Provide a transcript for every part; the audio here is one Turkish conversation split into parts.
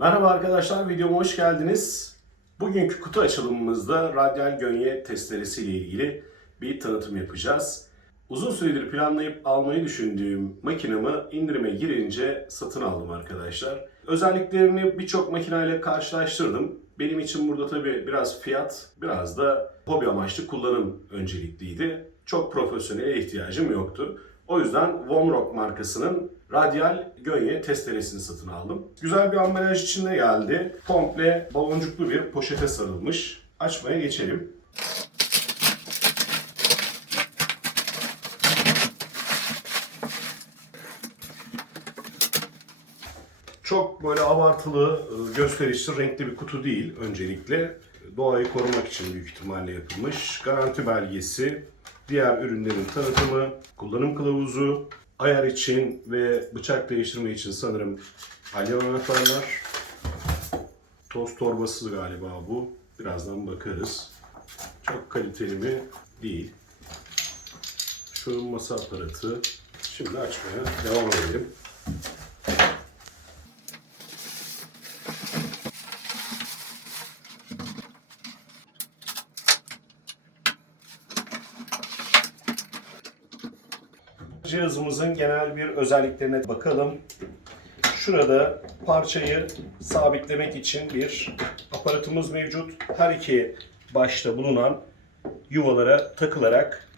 Merhaba arkadaşlar, videoma hoş geldiniz. Bugünkü kutu açılımımızda radyal gönye testeresi ile ilgili bir tanıtım yapacağız. Uzun süredir planlayıp almayı düşündüğüm makinamı indirime girince satın aldım arkadaşlar. Özelliklerini birçok makineyle karşılaştırdım. Benim için burada tabii biraz fiyat, biraz da hobi amaçlı kullanım öncelikliydi. Çok profesyonele ihtiyacım yoktu. O yüzden Womrock markasının radyal gönye testeresini satın aldım. Güzel bir ambalaj içinde geldi. Komple baloncuklu bir poşete sarılmış. Açmaya geçelim. Çok böyle abartılı, gösterişli, renkli bir kutu değil öncelikle. Doğayı korumak için büyük ihtimalle yapılmış. Garanti belgesi, diğer ürünlerin tanıtımı, kullanım kılavuzu, ayar için ve bıçak değiştirme için sanırım alyan anahtarlar. Toz torbası galiba bu. Birazdan bakarız. Çok kaliteli mi? Değil. Şu masa aparatı. Şimdi açmaya devam edelim. Cihazımızın genel bir özelliklerine bakalım. Şurada parçayı sabitlemek için bir aparatımız mevcut. Her iki başta bulunan yuvalara takılarak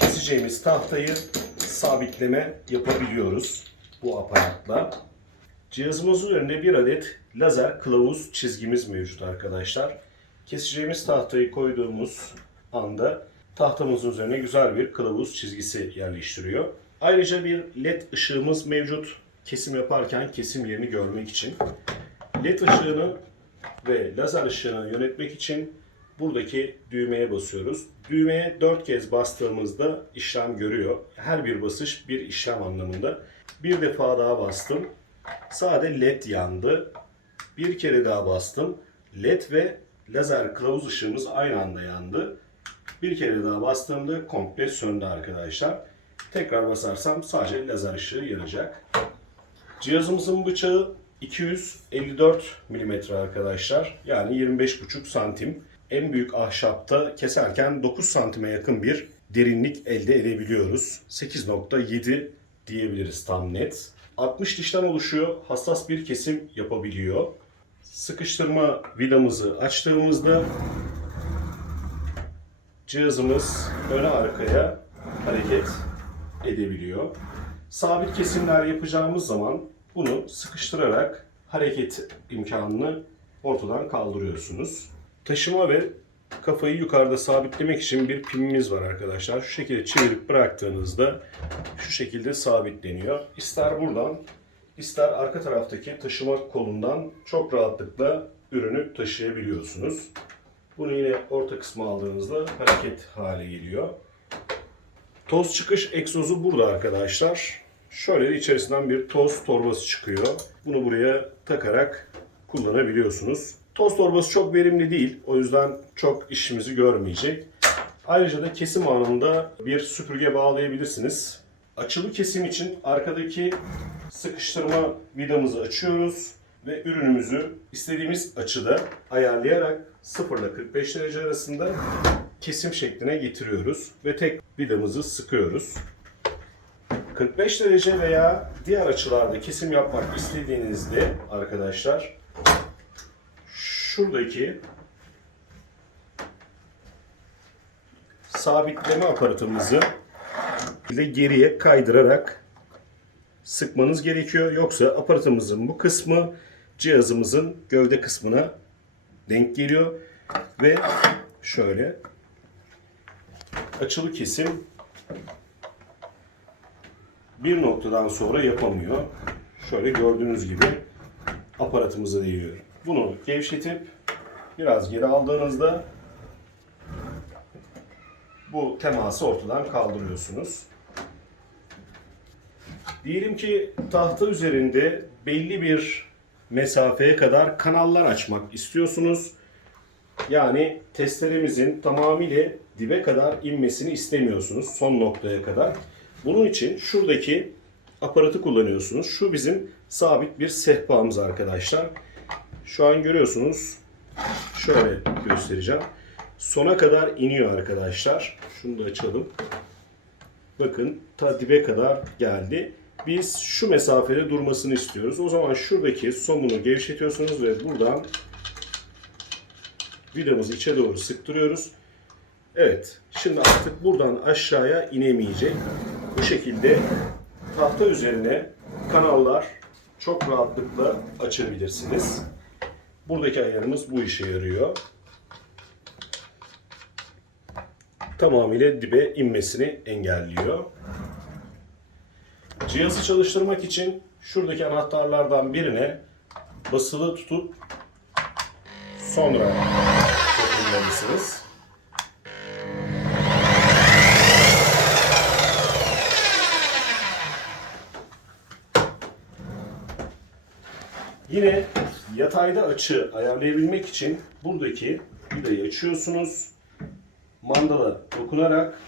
keseceğimiz tahtayı sabitleme yapabiliyoruz bu aparatla. Cihazımızın üzerinde bir adet lazer kılavuz çizgimiz mevcut arkadaşlar. Keseceğimiz tahtayı koyduğumuz anda tahtamızın üzerine güzel bir kılavuz çizgisi yerleştiriyor. Ayrıca bir led ışığımız mevcut. Kesim yaparken kesim yerini görmek için. Led ışığını ve lazer ışığını yönetmek için buradaki düğmeye basıyoruz. Düğmeye 4 kez bastığımızda işlem görüyor. Her bir basış bir işlem anlamında. Bir defa daha bastım. Sade led yandı. Bir kere daha bastım. Led ve lazer kılavuz ışığımız aynı anda yandı. Bir kere daha bastığımda komple söndü arkadaşlar. Tekrar basarsam sadece lazer ışığı yanacak. Cihazımızın bıçağı 254 mm arkadaşlar. Yani 25,5 santim. En büyük ahşapta keserken 9 santime yakın bir derinlik elde edebiliyoruz. 8.7 diyebiliriz tam net. 60 dişten oluşuyor. Hassas bir kesim yapabiliyor. Sıkıştırma vidamızı açtığımızda cihazımız öne arkaya hareket edebiliyor. Sabit kesimler yapacağımız zaman bunu sıkıştırarak hareket imkanını ortadan kaldırıyorsunuz. Taşıma ve kafayı yukarıda sabitlemek için bir pimimiz var arkadaşlar. Şu şekilde çevirip bıraktığınızda şu şekilde sabitleniyor. İster buradan ister arka taraftaki taşıma kolundan çok rahatlıkla ürünü taşıyabiliyorsunuz. Bunu yine orta kısma aldığınızda hareket hale geliyor. Toz çıkış egzozu burada arkadaşlar. Şöyle de içerisinden bir toz torbası çıkıyor. Bunu buraya takarak kullanabiliyorsunuz. Toz torbası çok verimli değil. O yüzden çok işimizi görmeyecek. Ayrıca da kesim anında bir süpürge bağlayabilirsiniz. Açılı kesim için arkadaki sıkıştırma vidamızı açıyoruz ve ürünümüzü istediğimiz açıda ayarlayarak 0 ile 45 derece arasında kesim şekline getiriyoruz ve tek vidamızı sıkıyoruz. 45 derece veya diğer açılarda kesim yapmak istediğinizde arkadaşlar şuradaki sabitleme aparatımızı ile geriye kaydırarak sıkmanız gerekiyor. Yoksa aparatımızın bu kısmı cihazımızın gövde kısmına denk geliyor ve şöyle açılı kesim bir noktadan sonra yapamıyor. Şöyle gördüğünüz gibi aparatımıza değiyor. Bunu gevşetip biraz geri aldığınızda bu teması ortadan kaldırıyorsunuz. Diyelim ki tahta üzerinde belli bir mesafeye kadar kanallar açmak istiyorsunuz. Yani testeremizin tamamıyla dibe kadar inmesini istemiyorsunuz son noktaya kadar. Bunun için şuradaki aparatı kullanıyorsunuz. Şu bizim sabit bir sehpamız arkadaşlar. Şu an görüyorsunuz. Şöyle göstereceğim. Sona kadar iniyor arkadaşlar. Şunu da açalım. Bakın ta dibe kadar geldi. Biz şu mesafede durmasını istiyoruz. O zaman şuradaki somunu gevşetiyorsunuz ve buradan vidamızı içe doğru sıktırıyoruz. Evet. Şimdi artık buradan aşağıya inemeyecek. Bu şekilde tahta üzerine kanallar çok rahatlıkla açabilirsiniz. Buradaki ayarımız bu işe yarıyor. Tamamıyla dibe inmesini engelliyor. Cihazı çalıştırmak için şuradaki anahtarlardan birine basılı tutup sonra dokunmalısınız. Yine yatayda açı ayarlayabilmek için buradaki vidayı açıyorsunuz. Mandala dokunarak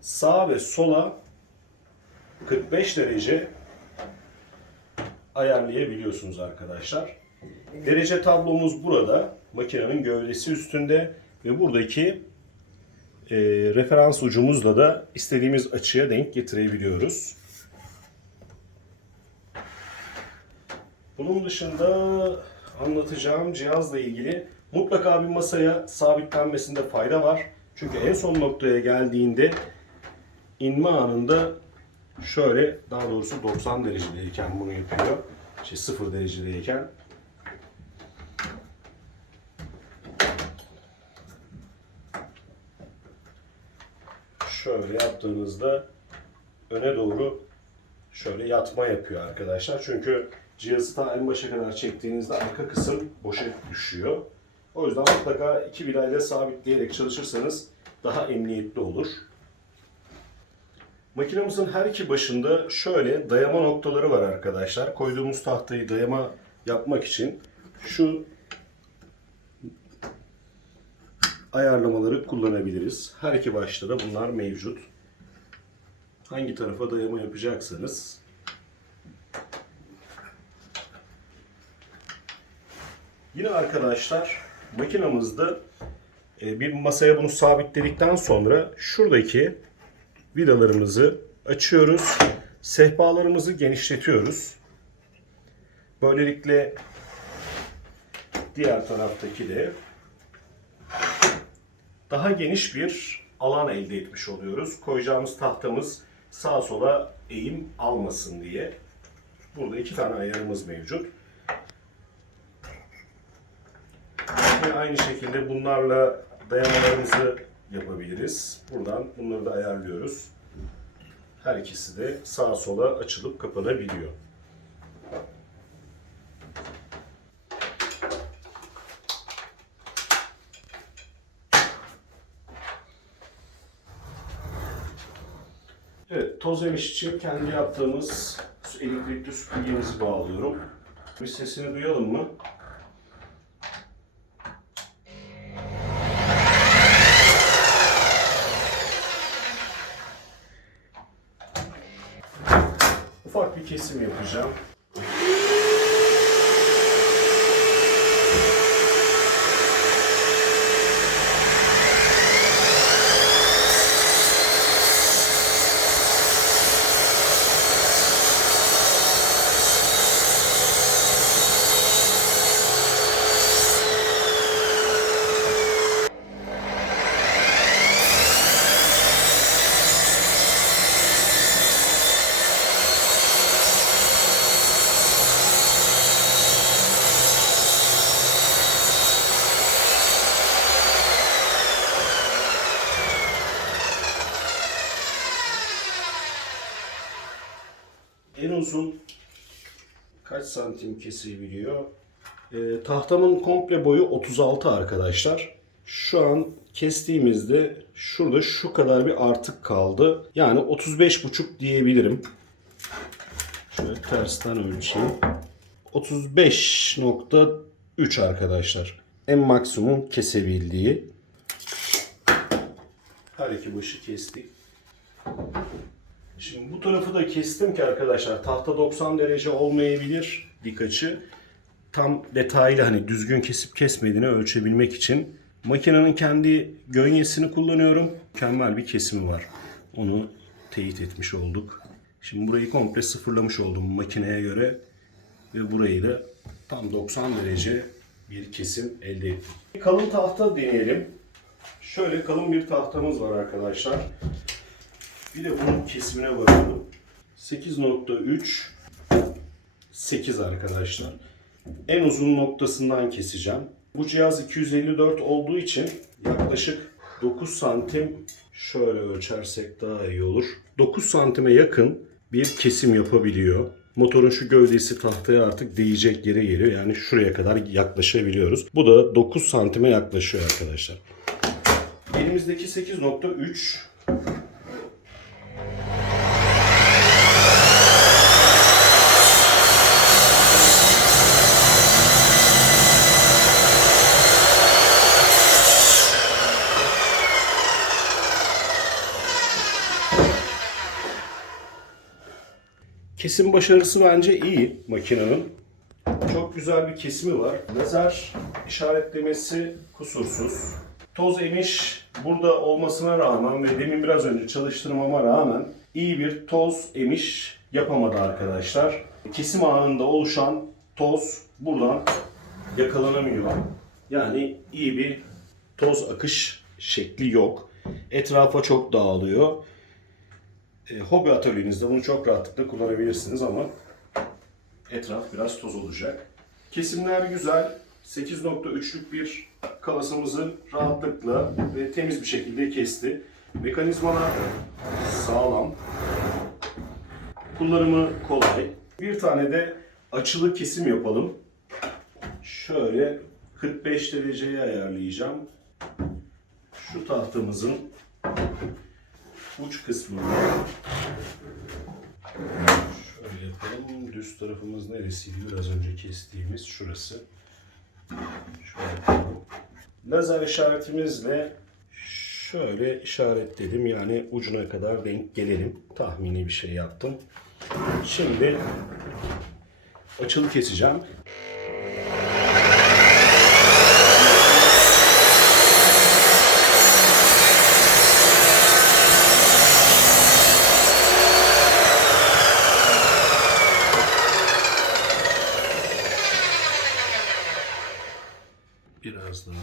sağa ve sola 45 derece ayarlayabiliyorsunuz arkadaşlar. Derece tablomuz burada. Makinenin gövdesi üstünde ve buradaki e, referans ucumuzla da istediğimiz açıya denk getirebiliyoruz. Bunun dışında anlatacağım cihazla ilgili mutlaka bir masaya sabitlenmesinde fayda var. Çünkü en son noktaya geldiğinde inme anında şöyle daha doğrusu 90 derecedeyken bunu yapıyor. Şey 0 derecedeyken şöyle yaptığınızda öne doğru şöyle yatma yapıyor arkadaşlar. Çünkü cihazı ta en başa kadar çektiğinizde arka kısım boşa düşüyor. O yüzden mutlaka iki vidayla sabitleyerek çalışırsanız daha emniyetli olur. Makinamızın her iki başında şöyle dayama noktaları var arkadaşlar. Koyduğumuz tahtayı dayama yapmak için şu ayarlamaları kullanabiliriz. Her iki başta da bunlar mevcut. Hangi tarafa dayama yapacaksanız Yine arkadaşlar makinamızda e, bir masaya bunu sabitledikten sonra şuradaki vidalarımızı açıyoruz. Sehpalarımızı genişletiyoruz. Böylelikle diğer taraftaki de daha geniş bir alan elde etmiş oluyoruz. Koyacağımız tahtamız sağa sola eğim almasın diye. Burada iki tane ayarımız mevcut. Yine aynı şekilde bunlarla dayamalarımızı yapabiliriz. Buradan bunları da ayarlıyoruz. Her ikisi de sağa sola açılıp kapanabiliyor. Evet, toz emiş için kendi yaptığımız elektrikli süpürgemizi bağlıyorum. Bir sesini duyalım mı? Ufak bir kesim yapacağım. Uzun kaç santim kesebiliyor? Ee, tahtamın komple boyu 36 arkadaşlar. Şu an kestiğimizde şurada şu kadar bir artık kaldı. Yani 35,5 diyebilirim. Şöyle tersten ölçeyim. 35.3 arkadaşlar. En maksimum kesebildiği. Her iki başı kestik. Şimdi bu tarafı da kestim ki arkadaşlar tahta 90 derece olmayabilir dik açı. tam detaylı hani düzgün kesip kesmediğini ölçebilmek için makinenin kendi gönyesini kullanıyorum. Mükemmel bir kesimi var. Onu teyit etmiş olduk. Şimdi burayı komple sıfırlamış oldum makineye göre ve burayı da tam 90 derece bir kesim elde ettim. Kalın tahta deneyelim. Şöyle kalın bir tahtamız var arkadaşlar. Bir de bunun kesimine bakalım. 8.3 8 arkadaşlar. En uzun noktasından keseceğim. Bu cihaz 254 olduğu için yaklaşık 9 santim şöyle ölçersek daha iyi olur. 9 santime yakın bir kesim yapabiliyor. Motorun şu gövdesi tahtaya artık değecek yere geliyor. Yani şuraya kadar yaklaşabiliyoruz. Bu da 9 santime yaklaşıyor arkadaşlar. Elimizdeki 8.3 Kesim başarısı bence iyi makinenin. Çok güzel bir kesimi var. Lazer işaretlemesi kusursuz. Toz emiş burada olmasına rağmen ve demin biraz önce çalıştırmama rağmen iyi bir toz emiş yapamadı arkadaşlar. Kesim anında oluşan toz buradan yakalanamıyor. Yani iyi bir toz akış şekli yok. Etrafa çok dağılıyor. E, hobi atölyenizde bunu çok rahatlıkla kullanabilirsiniz ama etraf biraz toz olacak. Kesimler güzel. 8.3'lük bir kalasımızı rahatlıkla ve temiz bir şekilde kesti. Mekanizmalar sağlam. Kullanımı kolay. Bir tane de açılı kesim yapalım. Şöyle 45 dereceye ayarlayacağım. Şu tahtamızın uç kısmını şöyle yapalım. Düz tarafımız neresiydi? Biraz önce kestiğimiz şurası. Şöyle yapalım. Lazer işaretimizle şöyle işaretledim. Yani ucuna kadar denk gelelim. Tahmini bir şey yaptım. Şimdi açılı keseceğim. Biraz daha.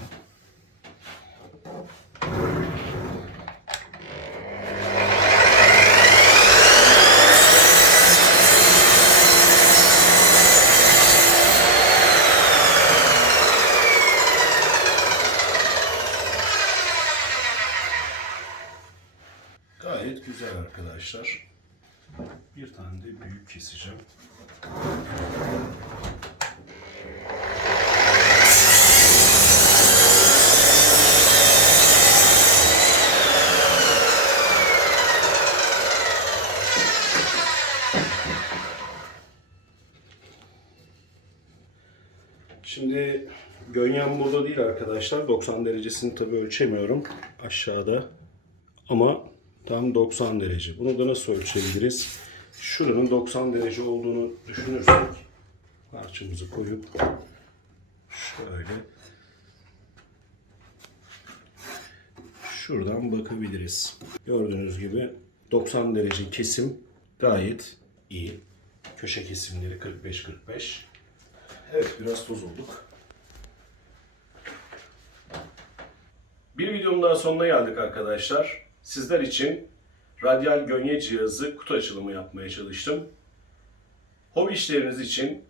Gayet güzel arkadaşlar. Bir tane de büyük keseceğim. Şimdi arkadaşlar. 90 derecesini tabii ölçemiyorum. Aşağıda. Ama tam 90 derece. Bunu da nasıl ölçebiliriz? Şuranın 90 derece olduğunu düşünürsek parçamızı koyup şöyle şuradan bakabiliriz. Gördüğünüz gibi 90 derece kesim gayet iyi. Köşe kesimleri 45-45. Evet biraz toz olduk. Bir videonun daha sonuna geldik arkadaşlar. Sizler için radyal gönye cihazı kutu açılımı yapmaya çalıştım. Hobi işleriniz için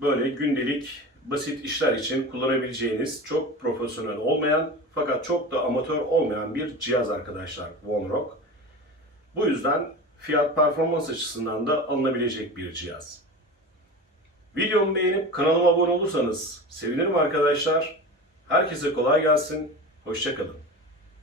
böyle gündelik basit işler için kullanabileceğiniz çok profesyonel olmayan fakat çok da amatör olmayan bir cihaz arkadaşlar Vonrock. Bu yüzden fiyat performans açısından da alınabilecek bir cihaz. Videomu beğenip kanalıma abone olursanız sevinirim arkadaşlar. Herkese kolay gelsin. Hoşçakalın.